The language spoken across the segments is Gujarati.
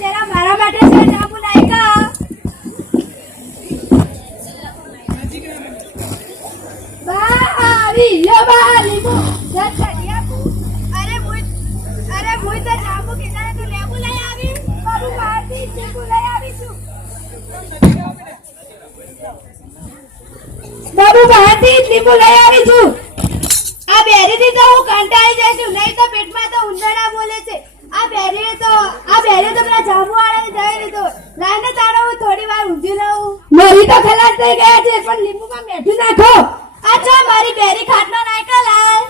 જરા મારા માટે છે જાંબુ લાયકા. બા આવી યો બા લીંબુ જત કરી આપું. અરે મુઈ તો જાંબુ કીધા તો લેબુ લઈ આવી. બાબુ બહારથી લીંબુ લઈ આવીશું. બાબુ બહારથી લીંબુ લઈ આવીશું. આ બેરીથી તો હું કંટાળી જઈશું, નહીં તો પેટમાં તો ઉંદરડા બોલે છે. આ બેરી તો પેલા જાંબુ વાળાને જઈ લીધો. લાઈને તારો હું થોડી વાર ઊંઘી લઉં. મારી તો ખલાસ થઈ ગયા છે, પણ લીંબુમાં મેઠું નાખો. આ જો મારી બેરી ખાટલો નાખ્યો લાલ.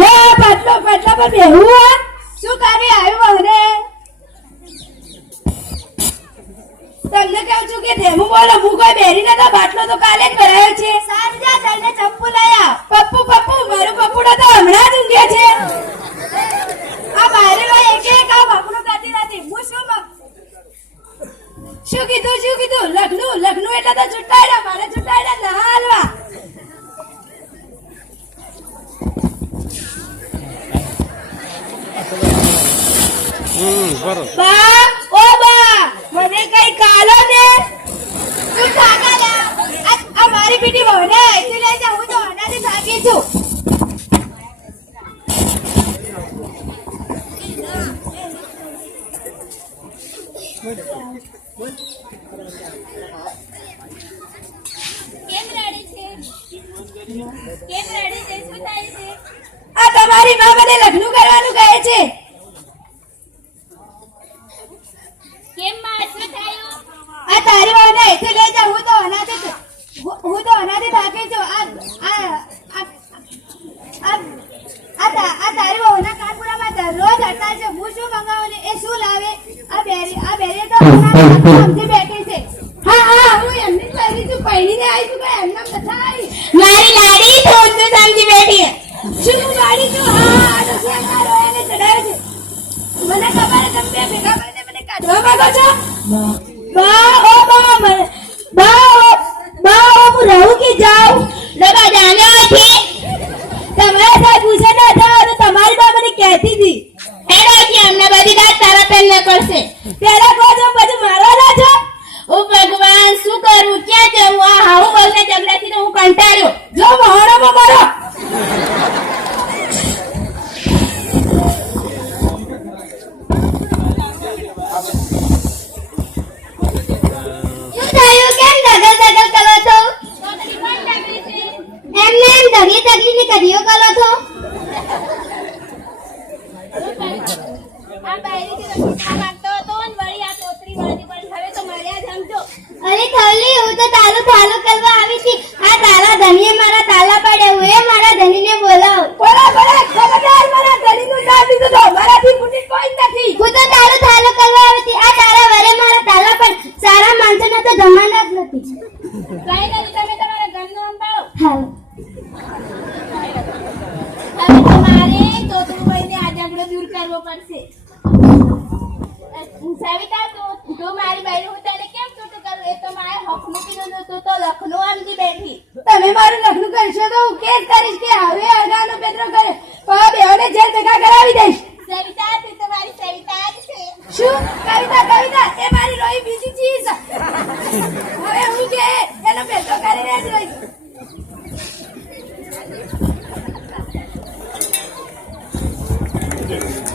લે પાટલો પર બેહું. શું કરી આવ્યું મને? તમને કહું છું કે ધેમું બોલો. હું કોઈ બેરી નતો, બાટલો તો કાલે જ ભરાયો છે. સારી જા જઈને ચપ્પુ લઈ આવ. પપ્પુ મારું પપ્પુડો તો હમણાં જ ઊંઘે છે. આ બારેલો એક આ પપ્પુડો કરતી નથી. હું શું કીધું? લખનું એટલે તો છૂટાડ્યા. મારે છૂટાડ્યા ના હાલવા. બા મને કઈ કાલો ને. તું થાકા લા. આ મારી પીટી વહને અહીંથી લઈ જા. હું તો આનાથી થાકી છું. કેમ રડી છે? શું થાય છે? આ તમારી માં મને લગ્ન કરવાનું કહે છે. કેમ માં શું થયું? આ તારી વાને એથી લઈ જા. હું તો અનાથી થાકી છું. આ તારી વાના કાનપુરામાં દરરોજ હડતાલ છે. હું શું મંગાવું ને એ શું લાવે? આ બેરી તો સમજી બેઠી છે. હા હું એમની પહેરી છું. પહેરીને આવી છું. કઈ એમના નથી આવી. મારી લાડી તો સમજી બેઠી. શું હું લાડી છું? હા રસિયા મારો એને ચડાવ્યો છે. મને ખબર છે તમે ભેગા મળીને મને કાઢવા માંગો છો. બા હું રહું કે જાઉં? લગા જાને છે. તમારે સાહેબ પૂછે ના જાવ તો તમારી બા મને કહેતી હતી. એનો છે અમને બધી રાત તારા પેન ન કરશે. પેલા કહો છો પછી મારવાના છો. ઓ ભગવાન શું કરું? ક્યાં જવું? આ હાઉ બહુને ઝઘડાથી તો હું કંટાળ્યો. જો મહારામાં મારો. કડીઓ કરો છો. અરે થવલી હું તો તાલું કરવા આવી હતી. આ તારા ધણીએ મારા તાલા પાડ્યા. હું મારા ધણીને બોલાવ. ખબરદાર મારા ધણીનું નામ લીધું તો મારાથી મોટી કોઈ નથી. હું તો તાલું કરવા આવી હતી. આ તારા વરે મારા તાલા પર સારા માણસોના તો જમાના જ નથી. કઈ નથી. તમે તમારા ઘરનું નામ પાડો. હાલો દૂર કરવો પડશે. સવિતા તો મારી બહેન હું તને કેમ છૂટું કરું? એ તો મારે હકનું કીધું તું તો લખનું આમથી બેઠી. તમે મારું લખનું કરશો તો હું કેસ કરીશ કે હવે અગાનો પેદરો કરે. બેઓને જેલ ભેગા કરાવી દઈશ. સવિતા તું તો મારી સવિતા જ છે. શું કવિતા એ મારી રોઈ બીજી ચીજ. હવે હું કે એનો પેદરો કરીને જ રહીશ. Yes.